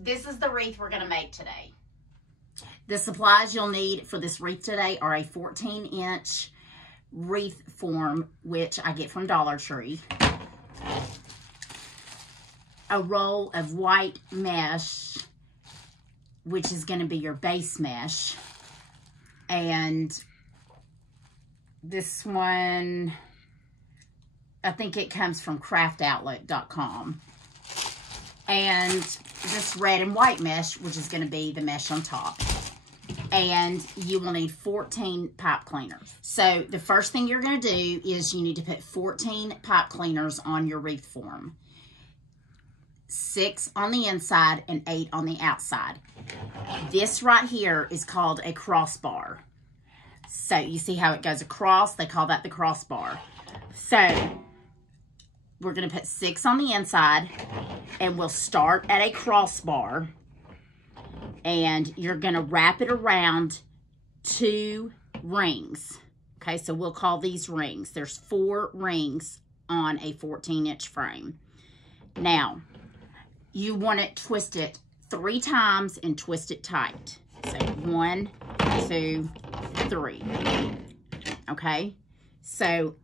this is the wreath we're going to make today. The supplies you'll need for this wreath today are a 14-inch wreath form, which I get from Dollar Tree, a roll of white mesh, which is going to be your base mesh, and this one, I think it comes from craftoutlet.com, and this red and white mesh, which is going to be the mesh on top. And you will need 14 pipe cleaners. So the first thing you're going to do is you need to put 14 pipe cleaners on your wreath form. 6 on the inside and 8 on the outside. This right here is called a crossbar. So you see how it goes across? They call that the crossbar. So we're going to put 6 on the inside, and we'll start at a crossbar. And you're going to wrap it around 2 rings. Okay, so we'll call these rings. There's 4 rings on a 14-inch frame. Now, you want to twist it 3 times and twist it tight. So 1, 2, 3. Okay, so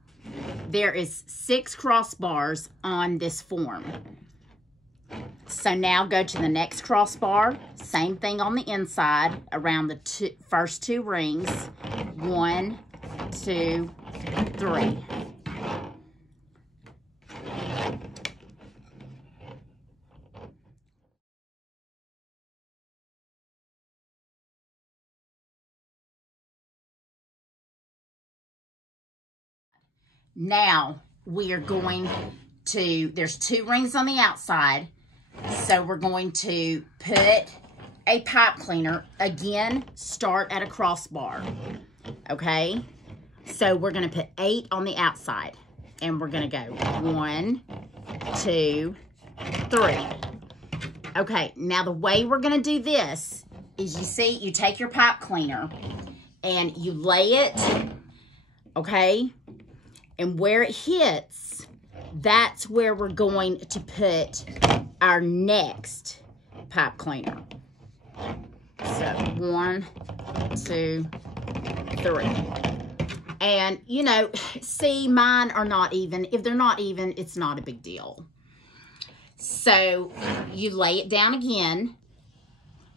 there is 6 crossbars on this form. So now go to the next crossbar, same thing on the inside, around the first 2 rings, 1, 2, 3. Now we are going to, there's 2 rings on the outside. So we're going to put a pipe cleaner, again, start at a crossbar, okay? So we're going to put 8 on the outside, and we're going to go 1, 2, 3. Okay, now the way we're going to do this is, you see, you take your pipe cleaner and you lay it, okay? And where it hits, that's where we're going to put our next pipe cleaner. So 1, 2, 3. And you know, see, mine are not even. If they're not even, it's not a big deal. So you lay it down again,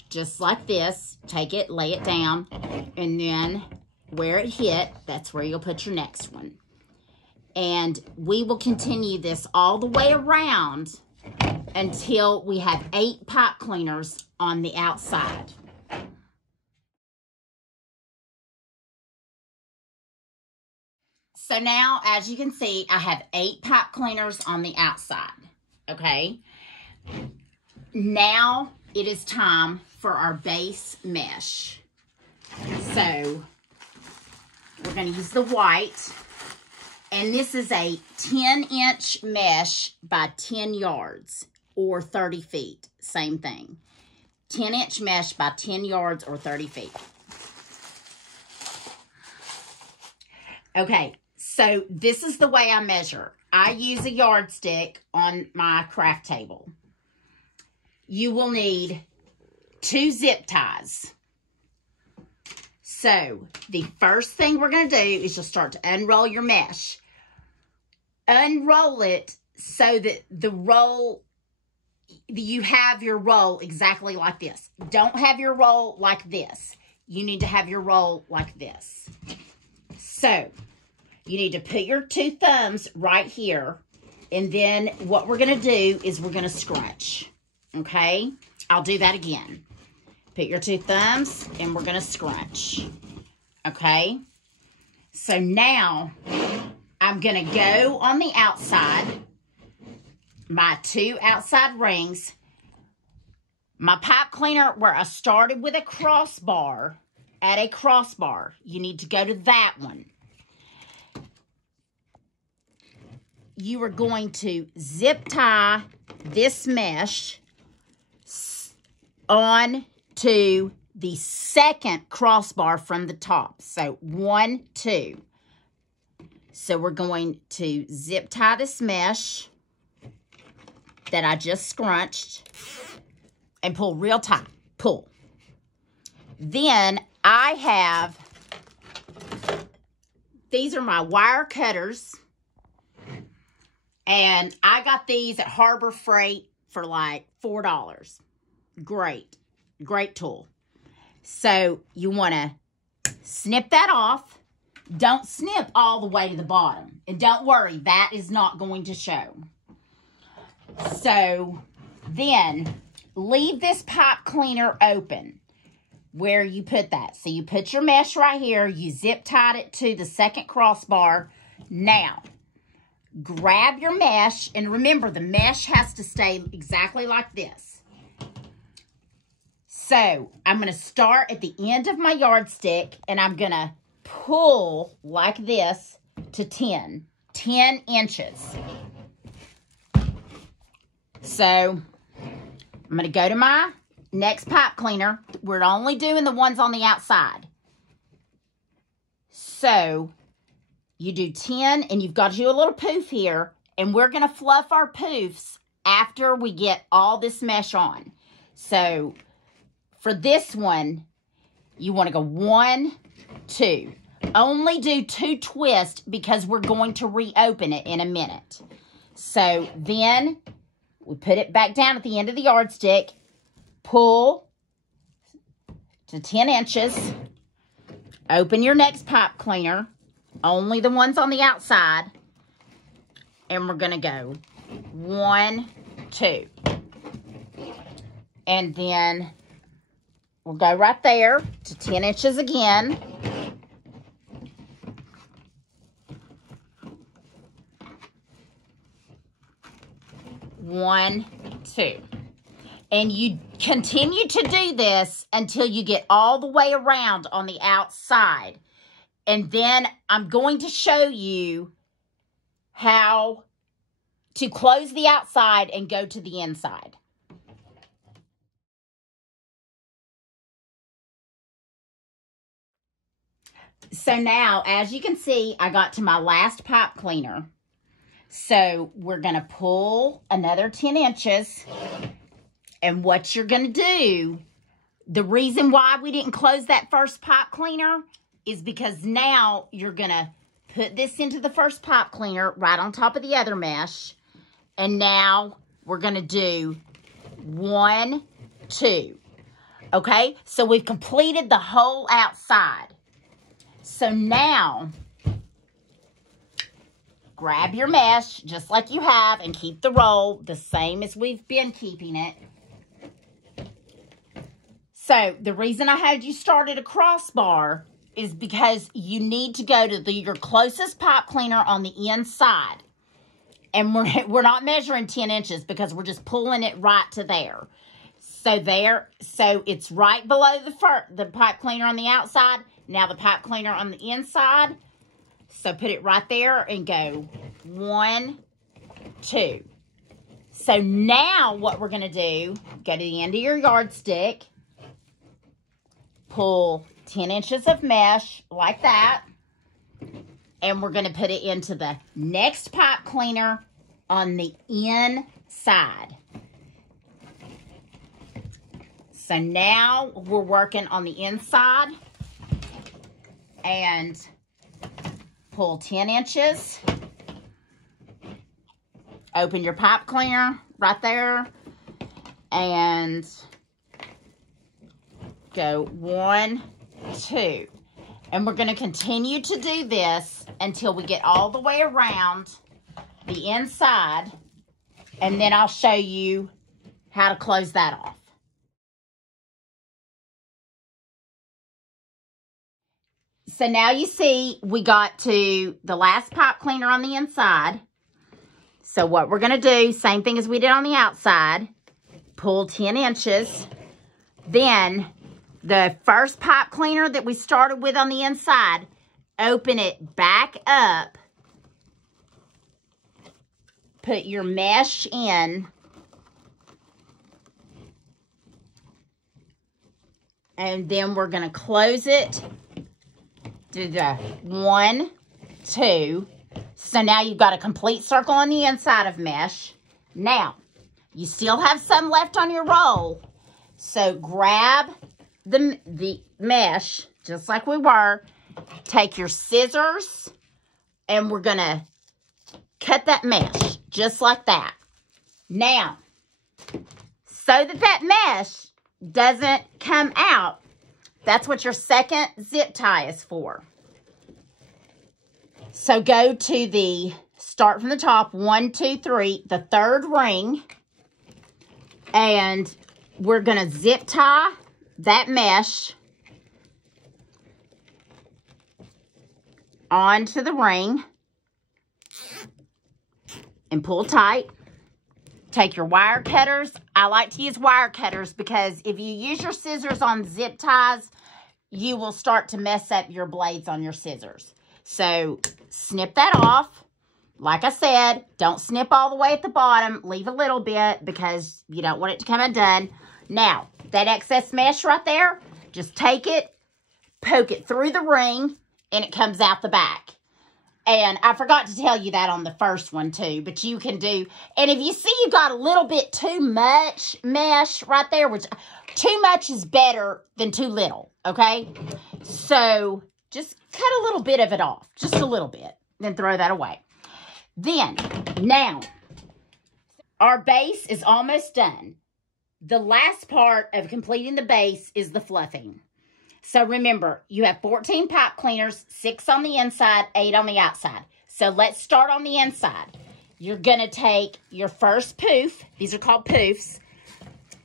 just like this. Take it, lay it down, and then where it hit, that's where you'll put your next one. And we will continue this all the way around until we have 8 pipe cleaners on the outside. So now, as you can see, I have 8 pipe cleaners on the outside, okay? Now it is time for our base mesh. So we're going to use the white. And this is a 10-inch mesh by 10 yards or 30 feet. Same thing. 10-inch mesh by 10 yards or 30 feet. Okay, so this is the way I measure. I use a yardstick on my craft table. You will need 2 zip ties. So the first thing we're going to do is you'll start to unroll your mesh. Unroll it so that the roll, you have your roll exactly like this. Don't have your roll like this. You need to have your roll like this. So you need to put your 2 thumbs right here. And then what we're going to do is we're going to scrunch. Okay? I'll do that again. Put your 2 thumbs and we're going to scrunch. Okay? So now I'm going to go on the outside, my 2 outside rings, my pipe cleaner where I started with a crossbar, at a crossbar. You need to go to that one. You are going to zip tie this mesh on to the second crossbar from the top. So 1, 2. So we're going to zip tie this mesh that I just scrunched and pull real tight. Pull. Then I have, these are my wire cutters. And I got these at Harbor Freight for like $4. Great. Great tool. So you want to snip that off. Don't snip all the way to the bottom. And don't worry, that is not going to show. So then leave this pipe cleaner open where you put that. So you put your mesh right here. You zip tied it to the second crossbar. Now, grab your mesh, and remember, the mesh has to stay exactly like this. So I'm going to start at the end of my yardstick, and I'm going to pull like this to 10 inches. So I'm going to go to my next pipe cleaner. We're only doing the ones on the outside. So you do 10, and you've got you a little poof here, and we're going to fluff our poofs after we get all this mesh on. So for this one, you want to go 1, 2. Only do 2 twists because we're going to reopen it in a minute. So then we put it back down at the end of the yardstick, pull to 10 inches, open your next pipe cleaner, only the ones on the outside, and we're going to go 1, 2. And then we'll go right there to 10 inches again. One, 2. And you continue to do this until you get all the way around on the outside. And then I'm going to show you how to close the outside and go to the inside. So now, as you can see, I got to my last pipe cleaner. So we're going to pull another 10 inches. And what you're going to do, the reason why we didn't close that first pipe cleaner is because now you're going to put this into the first pipe cleaner right on top of the other mesh. And now we're going to do 1, 2. Okay, so we've completed the whole outside. So now, grab your mesh just like you have and keep the roll the same as we've been keeping it. So the reason I had you start at a crossbar is because you need to go to your closest pipe cleaner on the inside. And we're not measuring 10 inches because we're just pulling it right to there. So it's right below the pipe cleaner on the outside. Now the pipe cleaner on the inside. So put it right there and go 1, 2. So now what we're going to do, go to the end of your yardstick, pull 10 inches of mesh like that, and we're going to put it into the next pipe cleaner on the inside. So now we're working on the inside, and pull 10 inches, open your pipe cleaner right there, and go 1, 2. And we're going to continue to do this until we get all the way around the inside, and then I'll show you how to close that off. So now you see we got to the last pipe cleaner on the inside. So what we're going to do, same thing as we did on the outside, pull 10 inches. Then the first pipe cleaner that we started with on the inside, open it back up. Put your mesh in. And then we're going to close it. Do the 1, 2. So now you've got a complete circle on the inside of mesh. Now, you still have some left on your roll. So grab the mesh, just like we were. Take your scissors, and we're going to cut that mesh, just like that. Now, so that mesh doesn't come out, that's what your second zip tie is for. So go to the, start from the top, 1, 2, 3, the third ring, and we're going to zip tie that mesh onto the ring and pull tight. Take your wire cutters. I like to use wire cutters because if you use your scissors on zip ties, you will start to mess up your blades on your scissors. So snip that off. Like I said, don't snip all the way at the bottom. Leave a little bit because you don't want it to come undone. Now, that excess mesh right there, just take it, poke it through the ring, and it comes out the back. And I forgot to tell you that on the first one too, but you can do, and if you see you got a little bit too much mesh right there, which too much is better than too little, okay? So just cut a little bit of it off, just a little bit, then throw that away. Then, now, our base is almost done. The last part of completing the base is the fluffing. So remember, you have 14 pipe cleaners, 6 on the inside, 8 on the outside. So let's start on the inside. You're going to take your first poof. These are called poofs.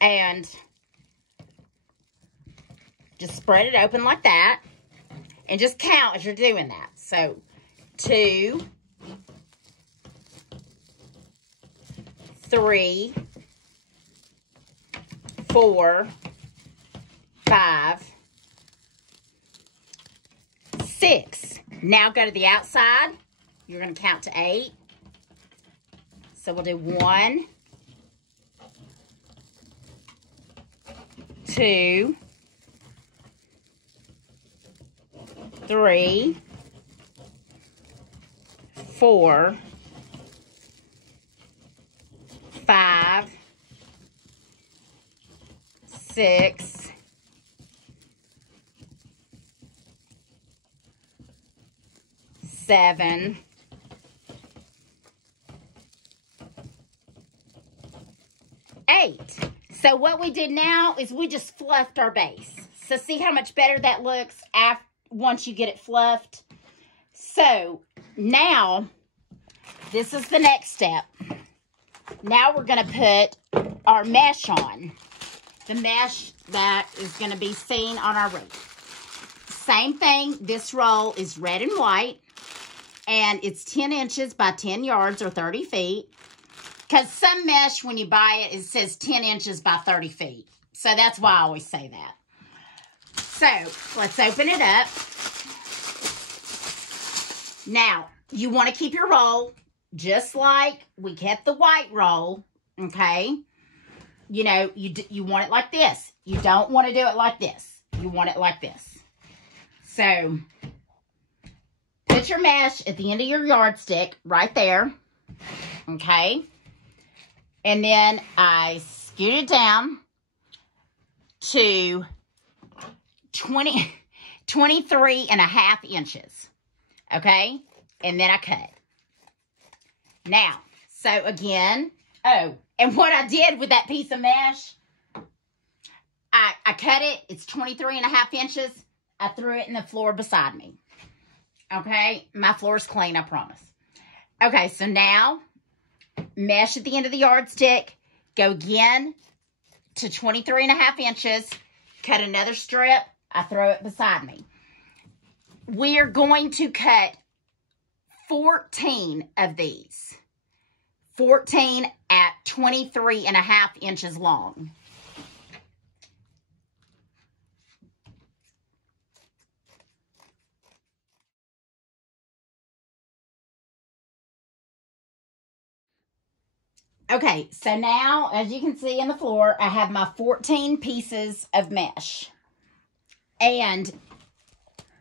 And just spread it open like that. And just count as you're doing that. So 2, 3, 4, 5, 6. Now go to the outside. You're going to count to 8. So we'll do 1, 2, 3, 4, 5, 6, 7, 8. So what we did now is we just fluffed our base. So see how much better that looks once you get it fluffed. So now this is the next step. Now we're going to put our mesh on. The mesh that is going to be seen on our roof. Same thing. This roll is red and white. And it's 10 inches by 10 yards or 30 feet. Because some mesh, when you buy it, it says 10 inches by 30 feet. So that's why I always say that. So let's open it up. Now, you want to keep your roll just like we kept the white roll. Okay? You know, you want it like this. You don't want to do it like this. You want it like this. So put your mesh at the end of your yardstick right there, okay? And then I scoot it down to 23 and a half inches, okay? And then I cut. Now, so again, oh, and what I did with that piece of mesh, I cut it. It's 23 and a half inches. I threw it in the floor beside me. Okay, my floor's clean, I promise. Okay, so now, mesh at the end of the yardstick. Go again to 23 and a half inches. Cut another strip. I throw it beside me. We are going to cut 14 of these. 14 at 23 and a half inches long. Okay, so now, as you can see in the floor, I have my 14 pieces of mesh. And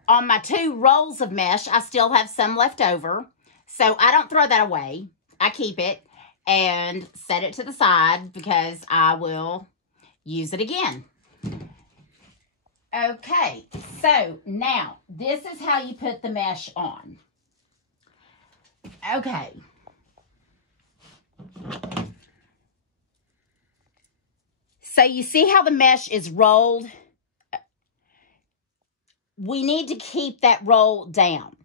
on my 2 rolls of mesh, I still have some left over. So I don't throw that away. I keep it and set it to the side because I will use it again. Okay, so now this is how you put the mesh on. Okay. So you see how the mesh is rolled? We need to keep that roll down.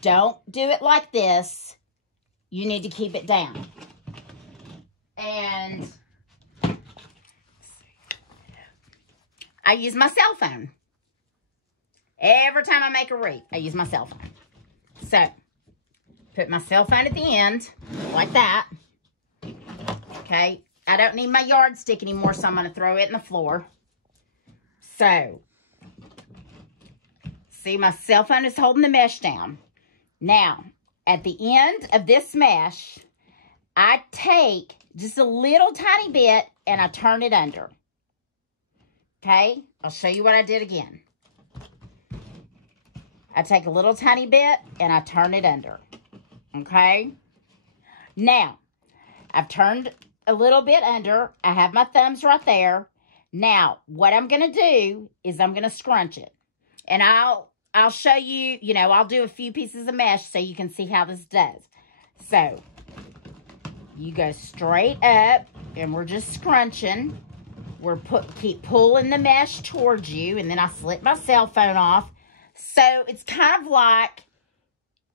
Don't do it like this. You need to keep it down. And I use my cell phone. Every time I make a wreath, I use my cell phone. So, put my cell phone at the end, like that. Okay, I don't need my yardstick anymore, so I'm going to throw it in the floor. So, see, my cell phone is holding the mesh down. Now, at the end of this mesh, I take just a little tiny bit and I turn it under. Okay, I'll show you what I did again. I take a little tiny bit and I turn it under. Okay, now I've turned a little bit under. I have my thumbs right there. Now, what I'm going to do is I'm going to scrunch it. And I'll show you, I'll do a few pieces of mesh so you can see how this does. So, you go straight up and we're just scrunching. Keep pulling the mesh towards you, and then I slip my cell phone off. So it's kind of like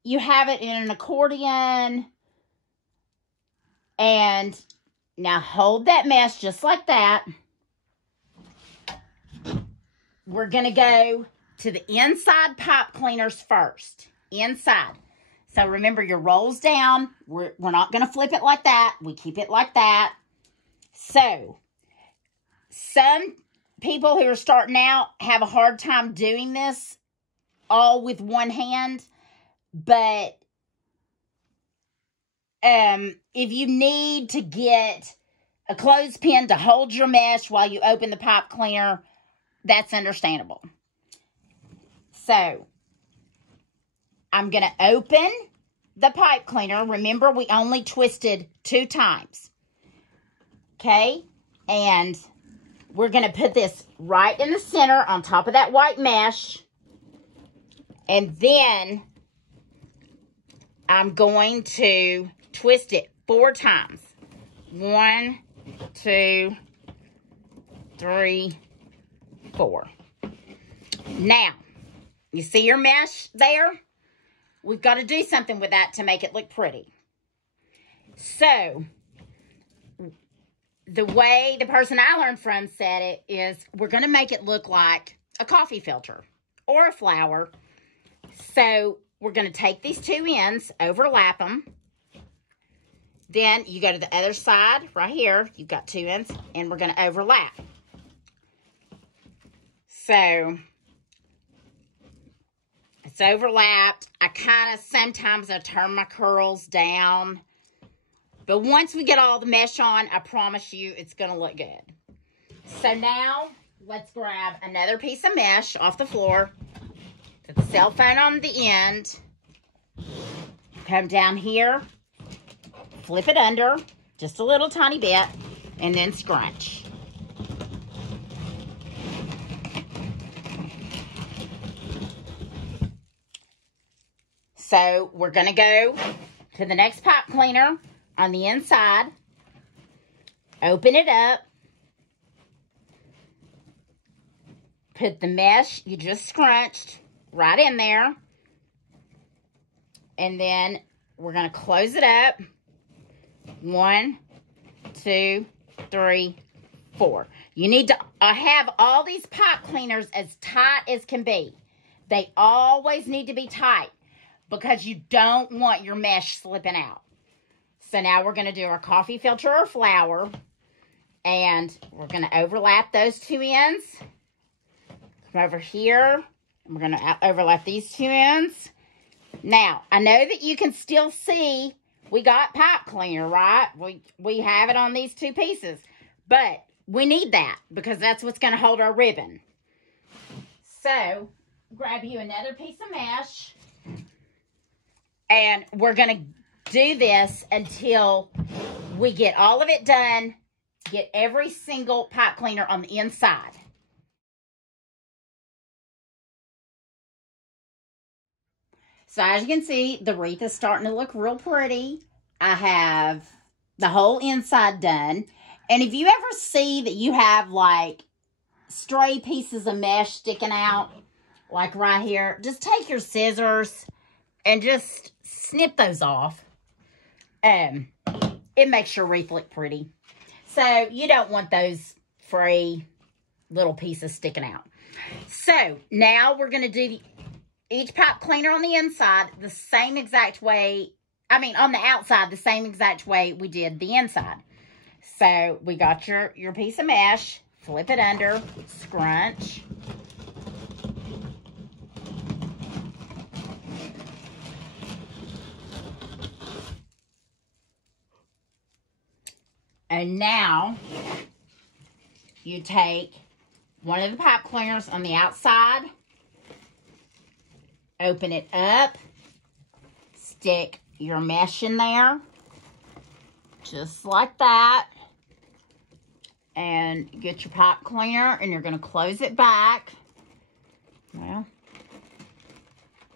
you have it in an accordion. And now hold that mesh just like that. We're going to go to the inside pipe cleaners first. Inside. So remember, your roll's down. We're not going to flip it like that. We keep it like that. So, some people who are starting out have a hard time doing this all with one hand. But if you need to get a clothespin to hold your mesh while you open the pipe cleaner, that's understandable. So, I'm going to open the pipe cleaner. Remember, we only twisted 2 times. Okay? And we're going to put this right in the center on top of that white mesh. And then I'm going to twist it 4 times. 1, 2, 3, 4. Now, you see your mesh there? We've got to do something with that to make it look pretty. So, the way the person I learned from said it is, we're going to make it look like a coffee filter or a flower. So, we're going to take these 2 ends, overlap them. Then, you go to the other side, right here. You've got 2 ends, and we're going to overlap. So, it's overlapped. Sometimes I turn my curls down. But once we get all the mesh on, I promise you it's going to look good. So now, let's grab another piece of mesh off the floor. Put the cell phone on the end. Come down here. Flip it under, just a little tiny bit, and then scrunch. So, we're going to go to the next pipe cleaner on the inside. Open it up. Put the mesh you just scrunched right in there. And then we're going to close it up. 1, 2, 3, 4. You need to have all these pipe cleaners as tight as can be. They always need to be tight because you don't want your mesh slipping out. So now we're going to do our coffee filter or flower. And we're going to overlap those 2 ends. Come over here. And we're going to overlap these 2 ends. Now, I know that you can still see we got pipe cleaner, right? We have it on these 2 pieces. But we need that because that's what's going to hold our ribbon. So, grab you another piece of mesh. And we're going to do this until we get all of it done Get every single pipe cleaner on the inside. So as you can see, the wreath is starting to look real pretty. I have the whole inside done. And if you ever see that you have like stray pieces of mesh sticking out, like right here, just take your scissors and just snip those off. It makes your wreath look pretty. So you don't want those free little pieces sticking out. So now we're going to do each pipe cleaner on the inside the same exact way. I mean, on the outside, the same exact way we did the inside. So we got your piece of mesh, flip it under, scrunch. And now you take one of the pipe cleaners on the outside, open it up, stick your mesh in there, just like that, and get your pipe cleaner, and you're going to close it back. Well,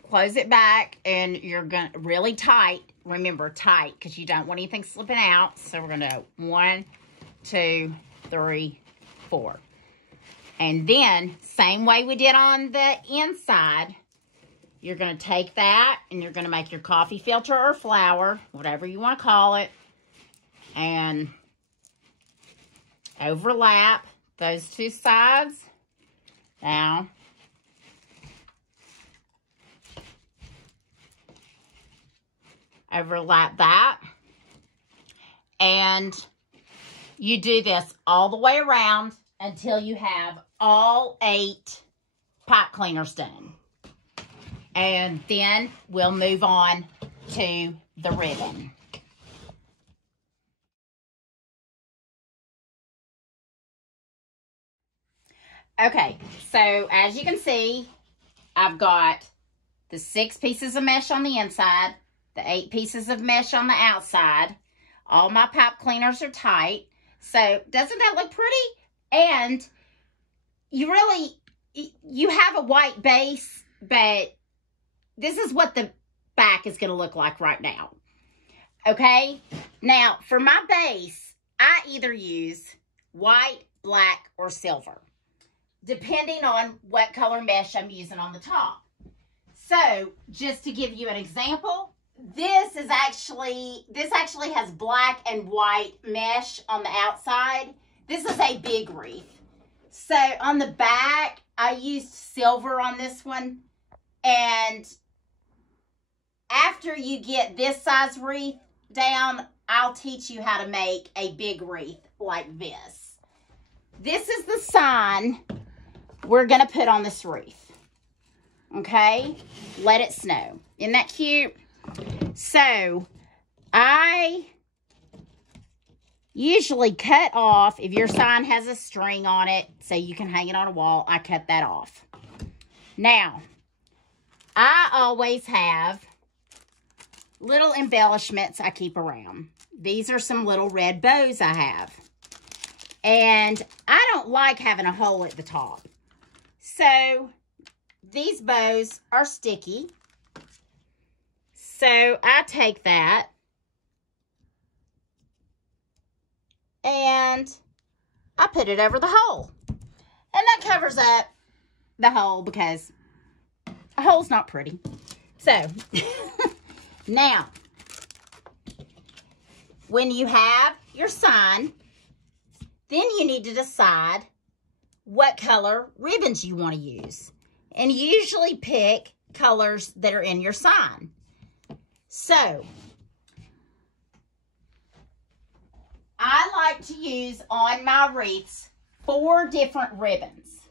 close it back, and you're going to really tight. Remember, tight, because you don't want anything slipping out. So we're going to 1, 2, 3, 4. And then, same way we did on the inside, you're going to take that and you're going to make your coffee filter or flower, whatever you want to call it, and overlap those two sides. Now, overlap that, and you do this all the way around until you have all 8 pipe cleaners done. And then we'll move on to the ribbon. Okay, so as you can see, I've got the 6 pieces of mesh on the inside, the 8 pieces of mesh on the outside. All my pipe cleaners are tight. So doesn't that look pretty? And you have a white base, but this is what the back is going to look like right now. Okay? Now, for my base, I either use white, black, or silver, depending on what color mesh I'm using on the top. So, just to give you an example, this actually has black and white mesh on the outside. This is a big wreath. So, on the back, I used silver on this one. And after you get this size wreath down, I'll teach you how to make a big wreath like this. This is the sign we're going to put on this wreath. Okay? Let it snow. Isn't that cute? So, I usually cut off, if your sign has a string on it, so you can hang it on a wall, I cut that off. Now, I always have little embellishments I keep around. These are some little red bows I have. And I don't like having a hole at the top. So, these bows are sticky. So, I take that and I put it over the hole. And that covers up the hole because a hole's not pretty. So, now, when you have your sign, then you need to decide what color ribbons you want to use. And usually pick colors that are in your sign. So, I like to use on my wreaths 4 different ribbons.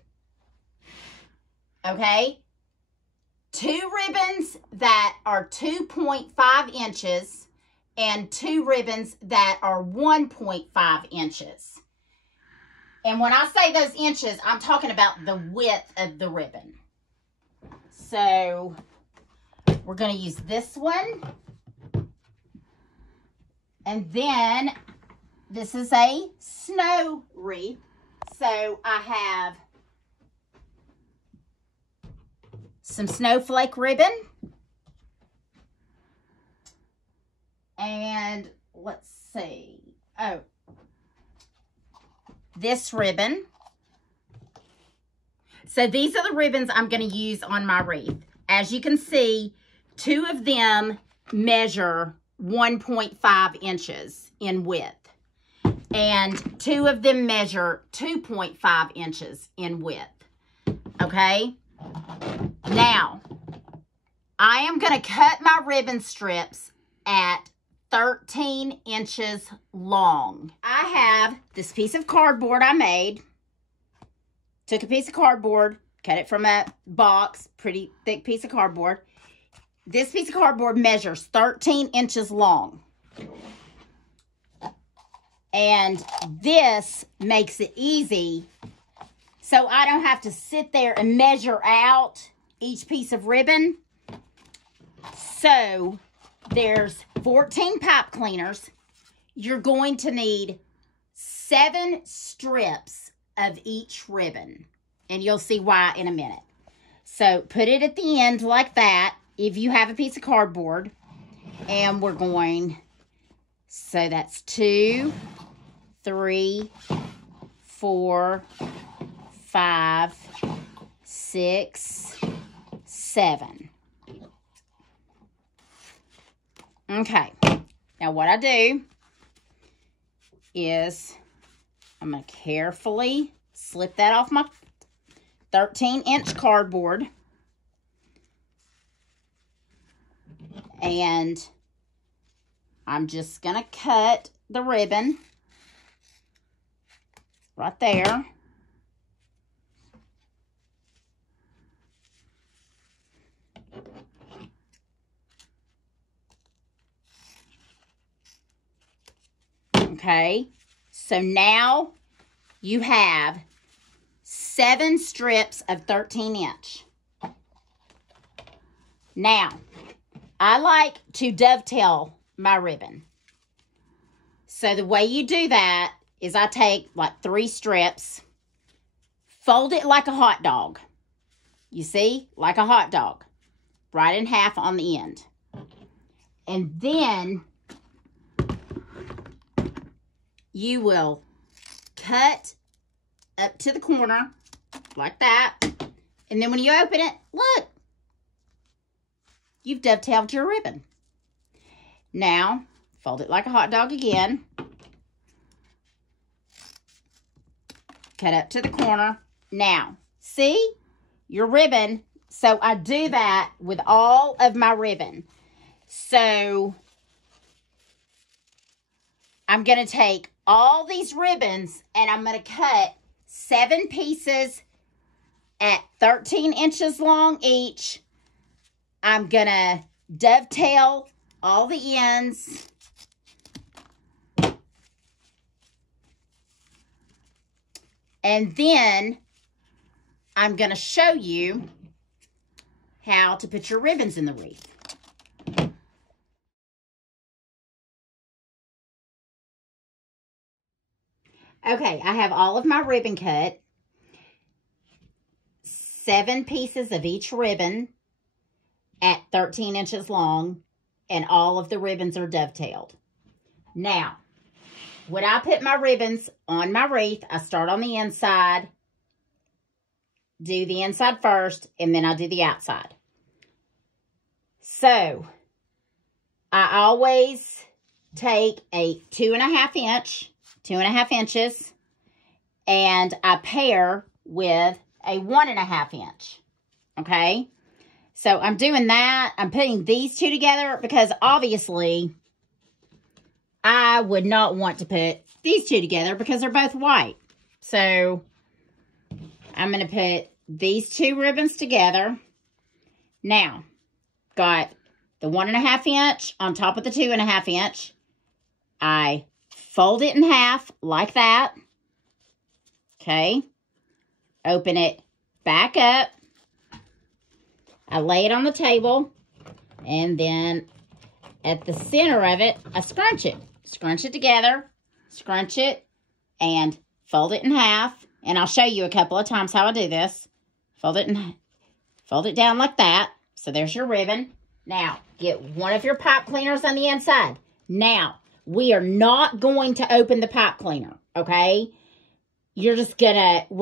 Okay? 2 ribbons that are 2.5 inches and 2 ribbons that are 1.5 inches. And when I say those inches, I'm talking about the width of the ribbon. So, we're going to use this one. And then this is a snow wreath. So I have some snowflake ribbon. And let's see. Oh, this ribbon. So these are the ribbons I'm going to use on my wreath. As you can see, 2 of them measure 1.5 inches in width. And 2 of them measure 2.5 inches in width. Okay? Now, I am going to cut my ribbon strips at 13 inches long. I have this piece of cardboard I made. Took a piece of cardboard, cut it from a box, pretty thick piece of cardboard. This piece of cardboard measures 13 inches long. And this makes it easy so I don't have to sit there and measure out each piece of ribbon. So there's 14 pipe cleaners. You're going to need 7 strips of each ribbon. And you'll see why in a minute. So put it at the end like that if you have a piece of cardboard. And we're going, so that's 2, 3, 4, 5, 6, 7. Okay. Now what I do is I'm going to carefully slip that off my 13-inch cardboard. And I'm just going to cut the ribbon right there. Okay, so now you have 7 strips of 13 inch. Now, I like to dovetail my ribbon. So the way you do that is I take like 3 strips, fold it like a hot dog. You see, like a hot dog, right in half on the end. And then you will cut up to the corner like that. And then when you open it, look, you've dovetailed your ribbon. Now, fold it like a hot dog again. Cut up to the corner. Now, see your ribbon. So I do that with all of my ribbon. So I'm going to take all these ribbons and I'm going to cut 7 pieces at 13 inches long each. I'm going to dovetail all the ends. And then I'm going to show you how to put your ribbons in the wreath. Okay, I have all of my ribbon cut. 7 pieces of each ribbon at 13 inches long, and all of the ribbons are dovetailed. Now, when I put my ribbons on my wreath, I start on the inside, do the inside first, and then I do the outside. So, I always take a 2.5 inches, and I pair with a 1.5 inch. Okay? So I'm doing that. I'm putting these 2 together because obviously I would not want to put these 2 together because they're both white. So I'm going to put these 2 ribbons together. Now, got the 1.5 inch on top of the 2.5 inch. I fold it in half like that. Okay. Open it back up. I lay it on the table. And then at the center of it, I scrunch it. Scrunch it together. scrunch it, and fold it in half. And I'll show you a couple of times how I do this. Fold it down like that. So there's your ribbon. Now, get one of your pipe cleaners on the inside. Now, we are not going to open the pipe cleaner, okay? We're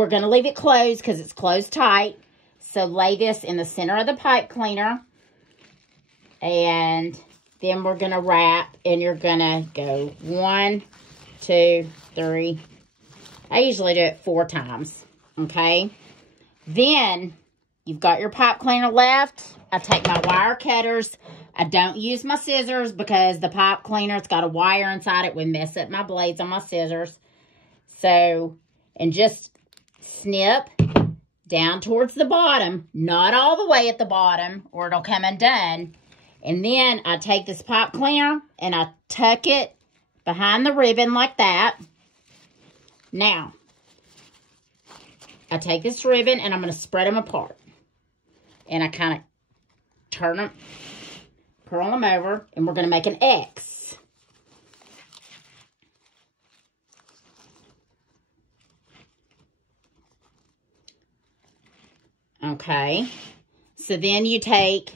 gonna leave it closed because it's closed tight. So lay this in the center of the pipe cleaner. And then we're gonna wrap, and you're gonna go 1, 2, 3. I usually do it 4 times, okay? Then you've got your pipe cleaner left. I take my wire cutters. I don't use my scissors because the pipe cleaner, it's got a wire inside it, would mess up my blades on my scissors. So, and just snip down towards the bottom, not all the way at the bottom or it'll come undone. And then I take this pipe cleaner and I tuck it behind the ribbon like that. Now, I take this ribbon and I'm going to spread them apart. And I kind of turn them, curl them over, and we're going to make an X. Okay. So then you take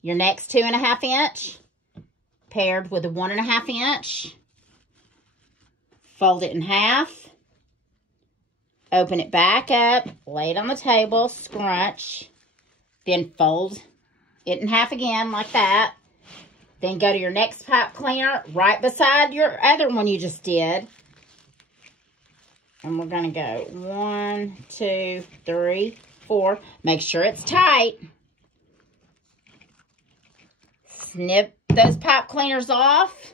your next 2.5 inch paired with a 1.5 inch. Fold it in half. Open it back up, lay it on the table, scrunch, then fold it in half again like that. Then go to your next pipe cleaner right beside your other one you just did. And we're going to go 1, 2, 3, 4. Make sure it's tight. Snip those pipe cleaners off.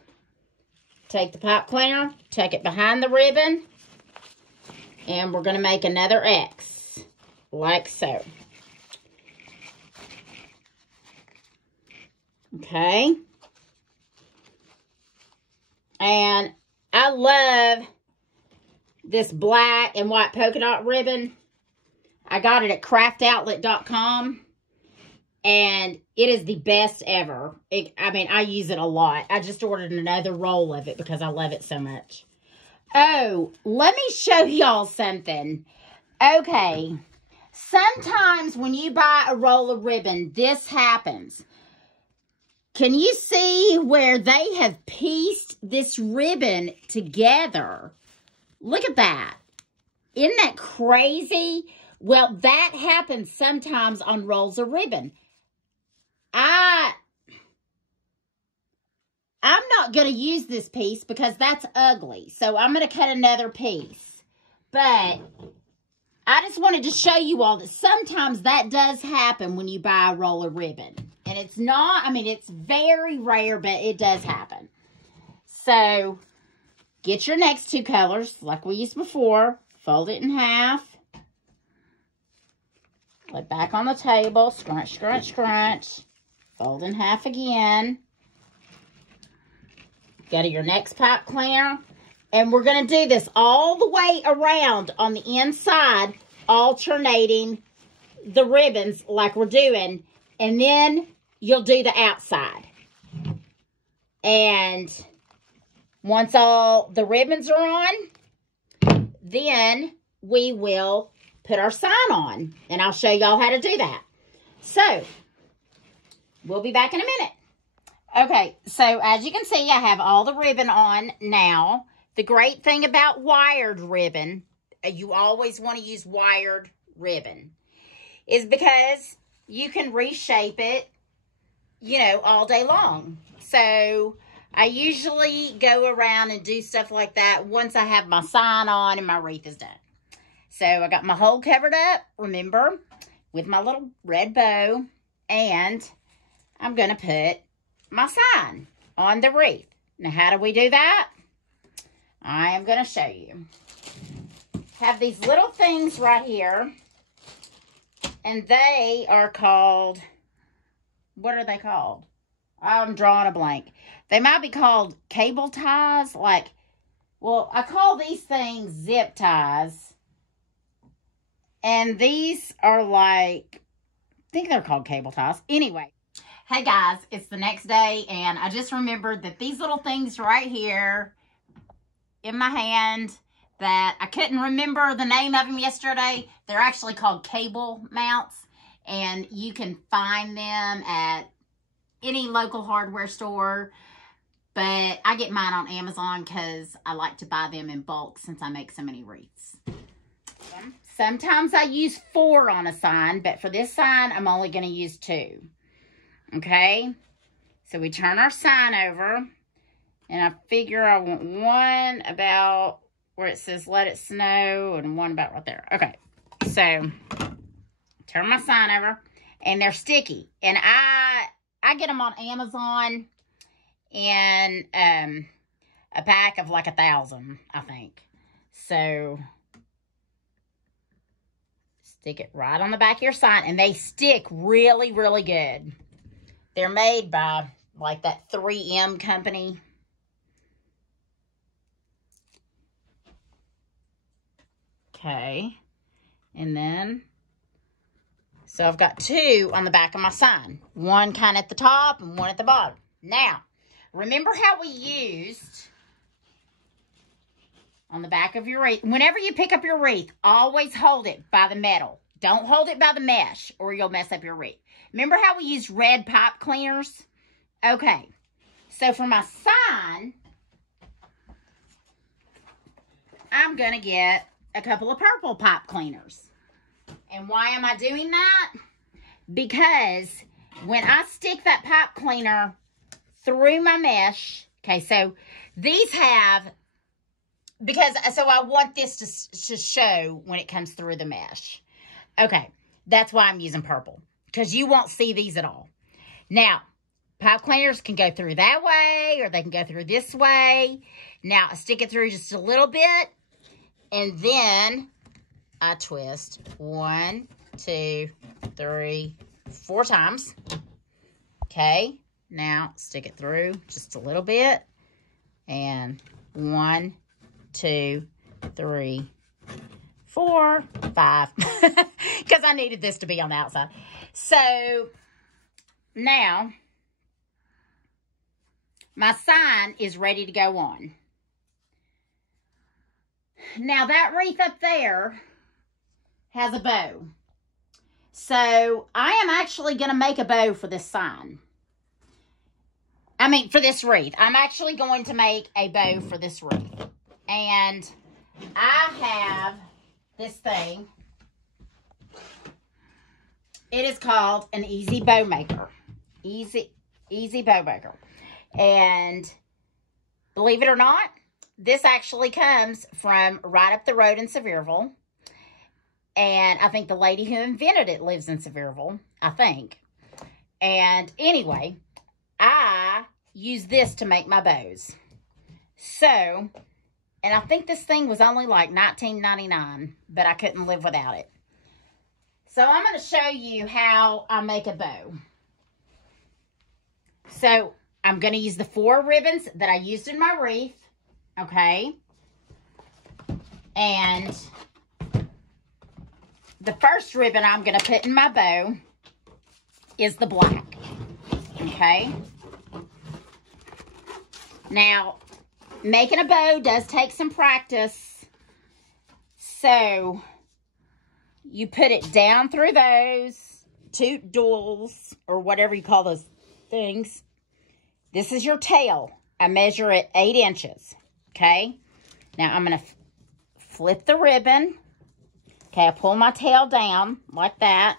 Take the pipe cleaner, tuck it behind the ribbon. And we're going to make another X, like so. Okay. And I love this black and white polka dot ribbon. I got it at craftoutlet.com. And it is the best ever. I mean, I use it a lot. I just ordered another roll of it because I love it so much. Oh, let me show y'all something. Okay, sometimes when you buy a roll of ribbon, this happens. Can you see where they have pieced this ribbon together? Look at that. Isn't that crazy? Well, that happens sometimes on rolls of ribbon. I'm not going to use this piece because that's ugly. So I'm going to cut another piece. But I just wanted to show you all that sometimes that does happen when you buy a roll of ribbon. And it's not, I mean, it's very rare, but it does happen. So get your next 2 colors like we used before. Fold it in half. Lay back on the table. Scrunch, scrunch, scrunch. Fold in half again. Go to your next pipe cleaner. And we're going to do this all the way around on the inside, alternating the ribbons like we're doing. And then you'll do the outside. And once all the ribbons are on, then we will put our sign on. And I'll show y'all how to do that. So, we'll be back in a minute. Okay, so as you can see, I have all the ribbon on now. The great thing about wired ribbon, you always want to use wired ribbon, is because you can reshape it, you know, all day long. So I usually go around and do stuff like that once I have my sign on and my wreath is done. So I got my hole covered up, remember, with my little red bow, and I'm going to put my sign on the wreath. Now, how do we do that? I am going to show you. Have these little things right here, and they are called, what are they called? I'm drawing a blank. They might be called cable ties, like, well, I call these things zip ties, and these are like, I think they're called cable ties. Anyway. Hey guys, it's the next day, and I just remembered that these little things right here in my hand that I couldn't remember the name of them yesterday. They're actually called cable mounts, and you can find them at any local hardware store. But I get mine on Amazon because I like to buy them in bulk since I make so many wreaths. Sometimes I use 4 on a sign, but for this sign, I'm only going to use 2. Okay? So we turn our sign over, and I figure I want one about where it says let it snow, and one about right there. Okay, so turn my sign over, and they're sticky. And I get them on Amazon in a pack of like 1,000, I think. So stick it right on the back of your sign, and they stick really, really good. They're made by like that 3M company. Okay, and then, so I've got 2 on the back of my sign. One kind of at the top and one at the bottom. Now, remember how we used on the back of your wreath, whenever you pick up your wreath, always hold it by the metal. Don't hold it by the mesh or you'll mess up your wreath. Remember how we used red pipe cleaners? Okay, so for my sign, I'm going to get a couple of purple pipe cleaners. And why am I doing that? Because when I stick that pipe cleaner through my mesh, okay, so these have, so I want this to show when it comes through the mesh. Okay, that's why I'm using purple, because you won't see these at all. Now, pipe cleaners can go through that way, or they can go through this way. Now, I stick it through just a little bit, and then I twist 1, 2, 3, 4 times. Okay, now stick it through just a little bit, and 1, 2, 3, 4, 5, because I needed this to be on the outside. So now my sign is ready to go on. Now that wreath up there has a bow. So I am actually going to make a bow for this sign. I mean, for this wreath. I'm actually going to make a bow for this wreath. And I have this thing. It is called an Easy Bow Maker. Easy Bow Maker. And believe it or not, this actually comes from right up the road in Sevierville. And I think the lady who invented it lives in Sevierville, I think. And anyway, I use this to make my bows. So, and I think this thing was only like $19.99, but I couldn't live without it. So I'm going to show you how I make a bow. So I'm going to use the 4 ribbons that I used in my wreath. Okay. And the first ribbon I'm going to put in my bow is the black. Okay. Now, making a bow does take some practice. So, you put it down through those 2 duals, or whatever you call those things. This is your tail. I measure it 8 inches. Okay. Now, I'm going to flip the ribbon. Okay, I pull my tail down like that.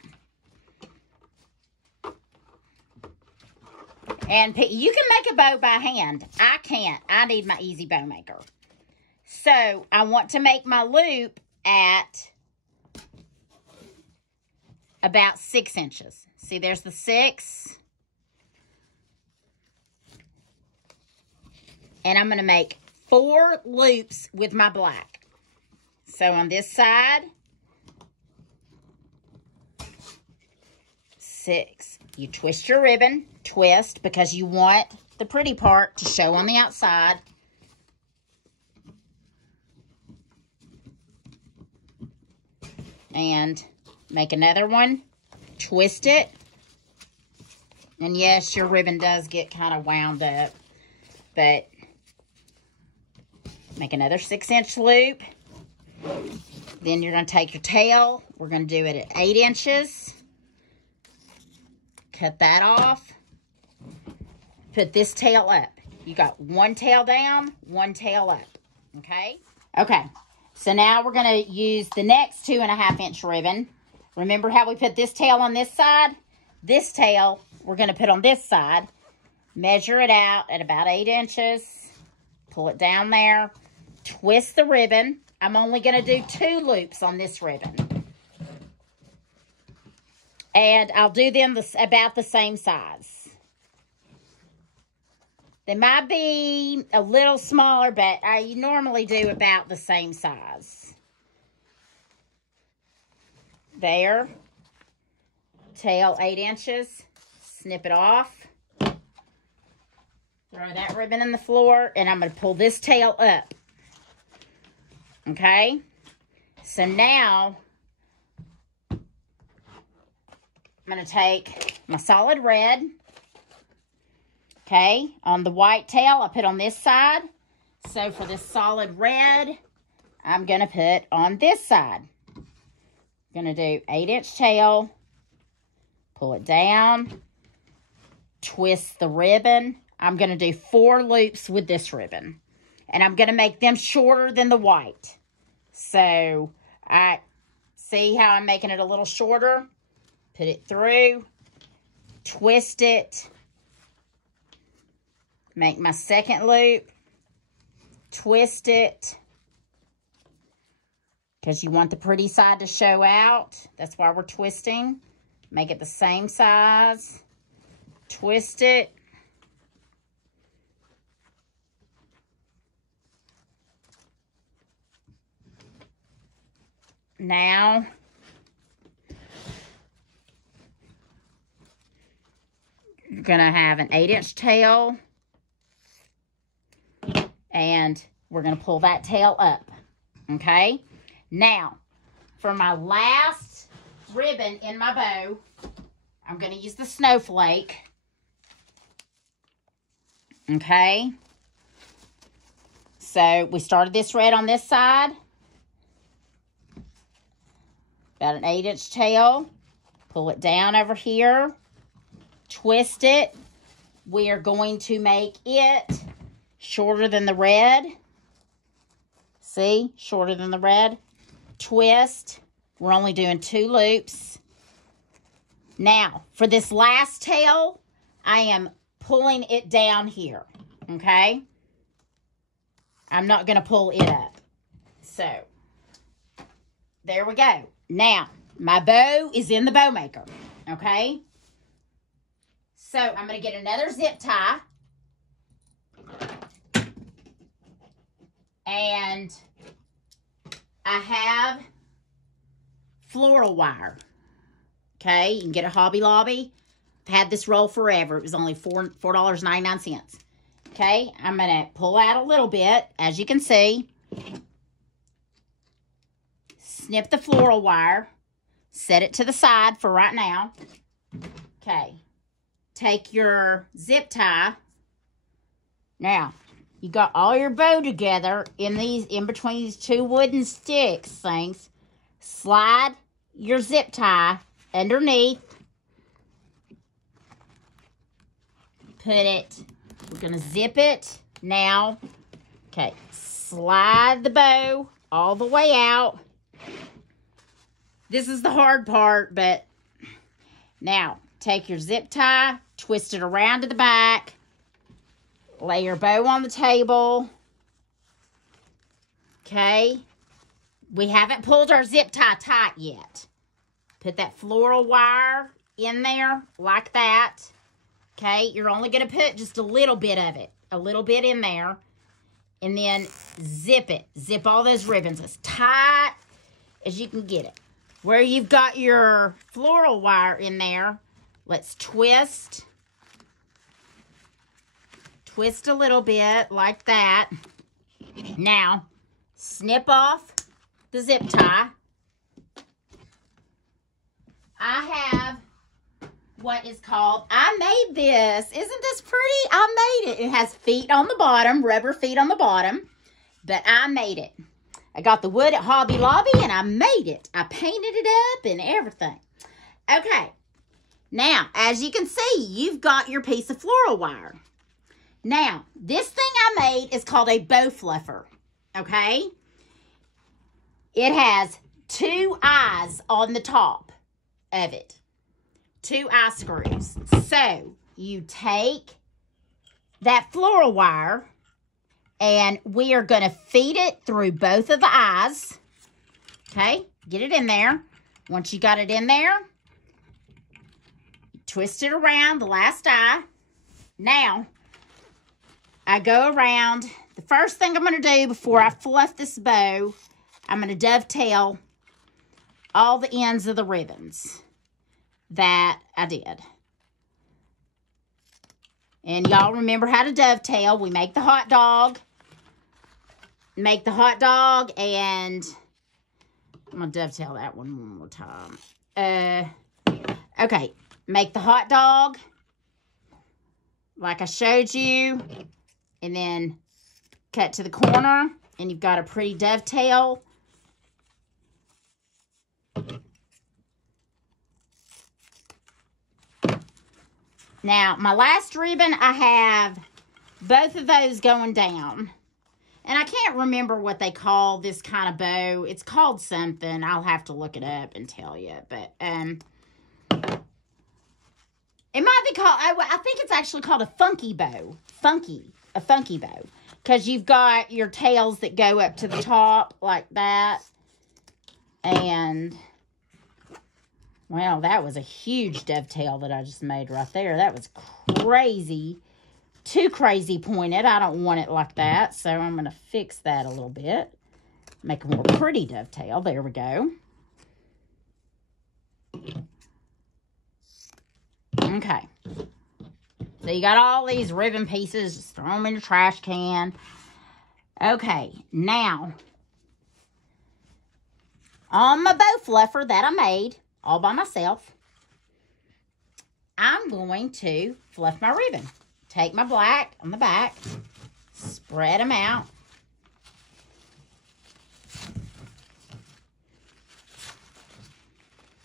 And you can make a bow by hand. I can't. I need my Easy Bow Maker. So, I want to make my loop at about 6 inches. See, there's the 6. And I'm going to make 4 loops with my black. So, on this side, 6. You twist your ribbon, twist, because you want the pretty part to show on the outside. And make another one, twist it. And yes, your ribbon does get kind of wound up, but Make another 6-inch loop. Then you're going to take your tail. We're going to do it at 8 inches. Cut that off. Put this tail up. You got one tail down, one tail up. Okay? Okay. So now we're going to use the next 2.5-inch ribbon. Remember how we put this tail on this side? This tail we're going to put on this side. Measure it out at about 8 inches. Pull it down there. Twist the ribbon. I'm only going to do 2 loops on this ribbon. And I'll do them about the same size. They might be a little smaller, but I normally do about the same size. There. Tail 8 inches. Snip it off. Throw that ribbon in the floor, and I'm going to pull this tail up. Okay? So now, I'm going to take my solid red. Okay? On the white tail, I put on this side. So for this solid red, I'm going to put on this side. I'm going to do 8-inch tail. Pull it down. Twist the ribbon. I'm going to do 4 loops with this ribbon. And I'm going to make them shorter than the white. So, I see how I'm making it a little shorter? Put it through. Twist it. Make my second loop. Twist it. Because you want the pretty side to show out. That's why we're twisting. Make it the same size. Twist it. Now, you're going to have an 8-inch tail. And we're going to pull that tail up. Okay? Now, for my last ribbon in my bow, I'm going to use the snowflake. Okay? So, we started this red on this side. About an 8-inch tail. Pull it down over here. Twist it. We are going to make it shorter than the red. See? Shorter than the red. Twist. We're only doing 2 loops. Now, for this last tail, I am pulling it down here. Okay? I'm not going to pull it up. So, there we go. Now, my bow is in the bow maker. Okay? So, I'm going to get another zip tie. And I have floral wire. Okay, you can get a Hobby Lobby. I've had this roll forever. It was only $4.99. Okay, I'm going to pull out a little bit, as you can see. Snip the floral wire. Set it to the side for right now. Okay, take your zip tie. Now, you got all your bow together in between these 2 wooden sticks things. Slide your zip tie underneath. Put it, we're going to zip it now. Okay, slide the bow all the way out. This is the hard part, but now take your zip tie, twist it around to the back. Lay your bow on the table. Okay. We haven't pulled our zip tie tight yet. Put that floral wire in there like that. Okay. You're only going to put just a little bit of it. A little bit in there. And then zip it. Zip all those ribbons as tight as you can get it. Where you've got your floral wire in there, let's twist. Twist a little bit like that. Now, snip off the zip tie. I have what is called, I made this. Isn't this pretty? I made it. It has feet on the bottom, rubber feet on the bottom. but I made it. I got the wood at Hobby Lobby, and I made it. I painted it up and everything. Okay. Now, as you can see, you've got your piece of floral wire. Now, this thing I made is called a bow fluffer. Okay? It has 2 eyes on the top of it. 2 eye screws. So, you take that floral wire, and we are going to feed it through both of the eyes. Okay? Get it in there. Once you got it in there, twist it around the last eye. Now, I go around. The first thing I'm going to do before I fluff this bow, I'm going to dovetail all the ends of the ribbons that I did. And y'all remember how to dovetail. We make the hot dog. Make the hot dog, and I'm going to dovetail that one more time. Okay, make the hot dog like I showed you, and then cut to the corner, and you've got a pretty dovetail. Now, my last ribbon, I have both of those going down. And I can't remember what they call this kind of bow. It's called something. I'll have to look it up and tell you. But it might be called, I think it's actually called a funky bow. A funky bow. Because you've got your tails that go up to the top like that. And, well, that was a huge dovetail that I just made right there. That was crazy. Too crazy pointed. I don't want it like that. So I'm going to fix that a little bit. Make a more pretty dovetail. There we go. Okay. So you got all these ribbon pieces. Just throw them in your trash can. Okay. Now, on my bow fluffer that I made all by myself, I'm going to fluff my ribbon. Take my black on the back, spread them out.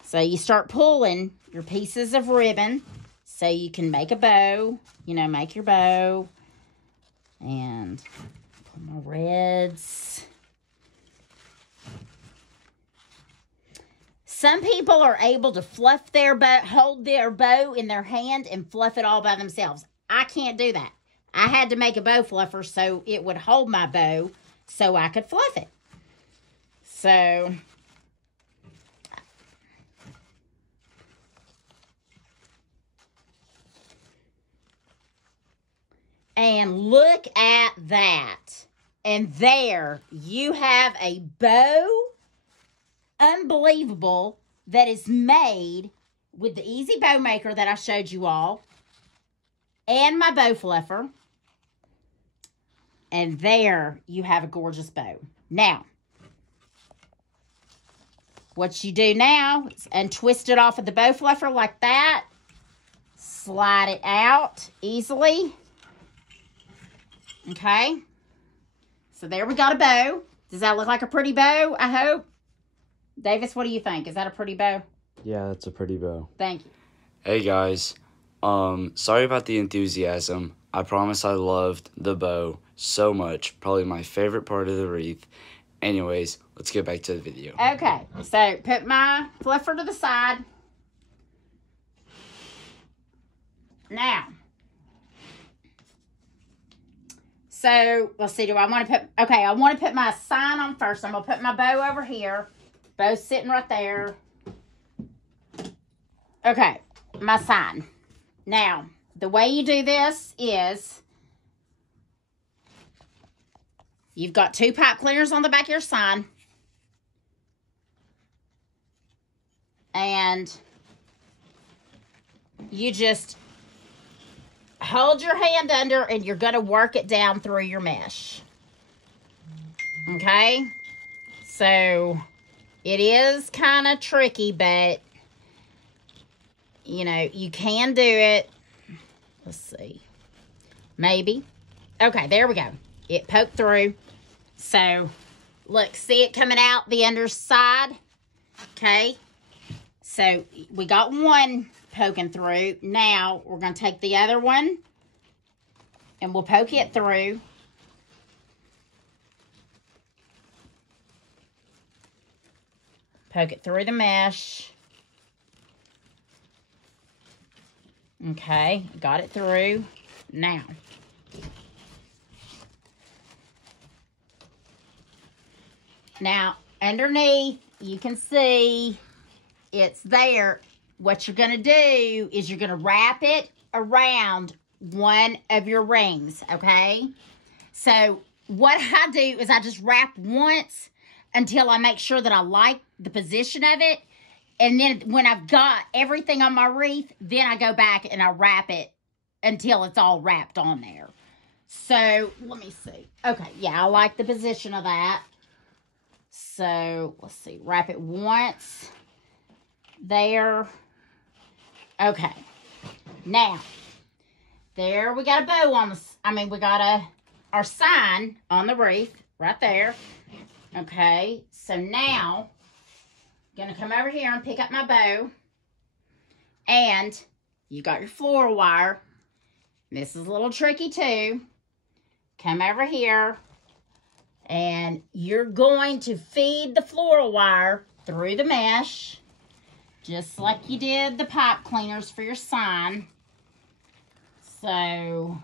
So you start pulling your pieces of ribbon so you can make a bow, make your bow. And pull my reds. Some people are able to fluff their bow, hold their bow in their hand and fluff it all by themselves. I can't do that. I had to make a bow fluffer so it would hold my bow so I could fluff it. So, and look at that. And there you have a bow, unbelievable, that is made with the Easy Bow Maker that I showed you all. And my bow fluffer. And there you have a gorgeous bow. Now, what you do now is untwist it off of the bow fluffer like that. Slide it out easily. Okay. So there we got a bow. Does that look like a pretty bow, I hope? Davis, what do you think? Is that a pretty bow? Yeah, that's a pretty bow. Thank you. Hey, guys. Sorry about the enthusiasm. I promise I loved the bow so much. Probably my favorite part of the wreath. Anyways, let's get back to the video. Okay, so put my fluffer to the side. Now, so let's see, I want to put my sign on first. I'm going to put my bow over here. Bow's sitting right there. Okay, my sign. Now, the way you do this is you've got 2 pipe cleaners on the back of your sign. And you just hold your hand under and you're going to work it down through your mesh. Okay? So, it is kind of tricky, but you can do it. Let's see. Maybe. Okay, there we go. It poked through. So, look, see it coming out the underside? Okay. So, we got one poking through. Now, we're going to take the other one and we'll poke it through. Poke it through the mesh. Okay, got it through. Now, underneath, you can see it's there. What you're going to do is you're going to wrap it around one of your rings, okay? So, what I do is I just wrap once until I make sure that I like the position of it. And then when I've got everything on my wreath, then I go back and I wrap it until it's all wrapped on there. So, let me see. Okay, yeah, I like the position of that. So, let's see. Wrap it once. There. Okay. Now, there we got a bow on the, we got our sign on the wreath right there. Okay, so now, I'm going to come over here and pick up my bow. And you got your floral wire. This is a little tricky too. Come over here. And you're going to feed the floral wire through the mesh. Just like you did the pipe cleaners for your sign. So,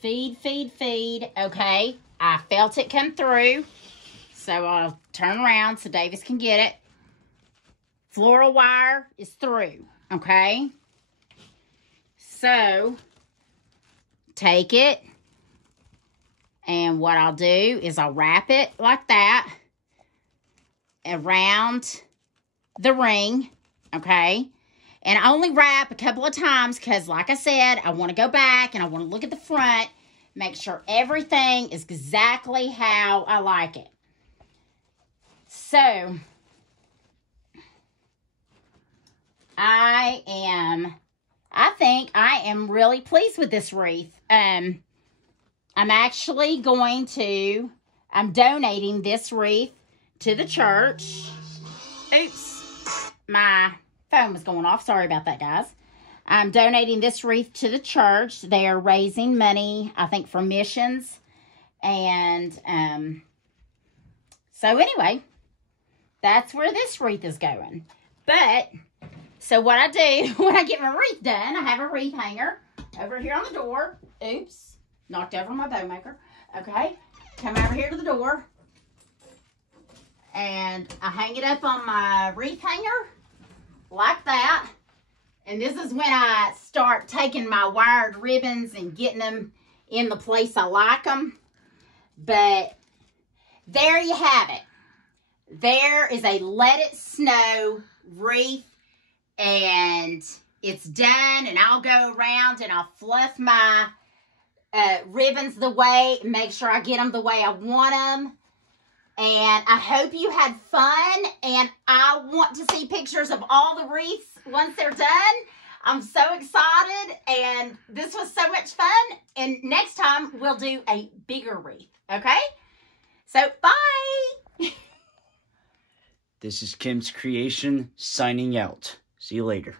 feed, feed, feed. Okay, I felt it come through. So, I'll turn around so Davis can get it. Floral wire is through, okay? So, take it. And what I'll do is I'll wrap it like that around the ring, okay? And I only wrap a couple of times because, like I said, I want to go back and I want to look at the front, make sure everything is exactly how I like it. So, I think I am really pleased with this wreath. I'm donating this wreath to the church. Oops, my phone was going off. Sorry about that, guys. I'm donating this wreath to the church. They are raising money, I think, for missions. And so anyway, that's where this wreath is going. But, so what I do when I get my wreath done, I have a wreath hanger over here on the door. Oops, knocked over my bow maker. Okay, come over here to the door. And I hang it up on my wreath hanger like that. And this is when I start taking my wired ribbons and getting them in the place I like them. But there you have it. There is a Let It Snow wreath. And it's done. And I'll go around and I'll fluff my ribbons the way, make sure I get them the way I want them. And I hope you had fun. And I want to see pictures of all the wreaths once they're done. I'm so excited. And this was so much fun. And next time we'll do a bigger wreath. Okay? So, bye. This is Kim's Creation signing out. See you later.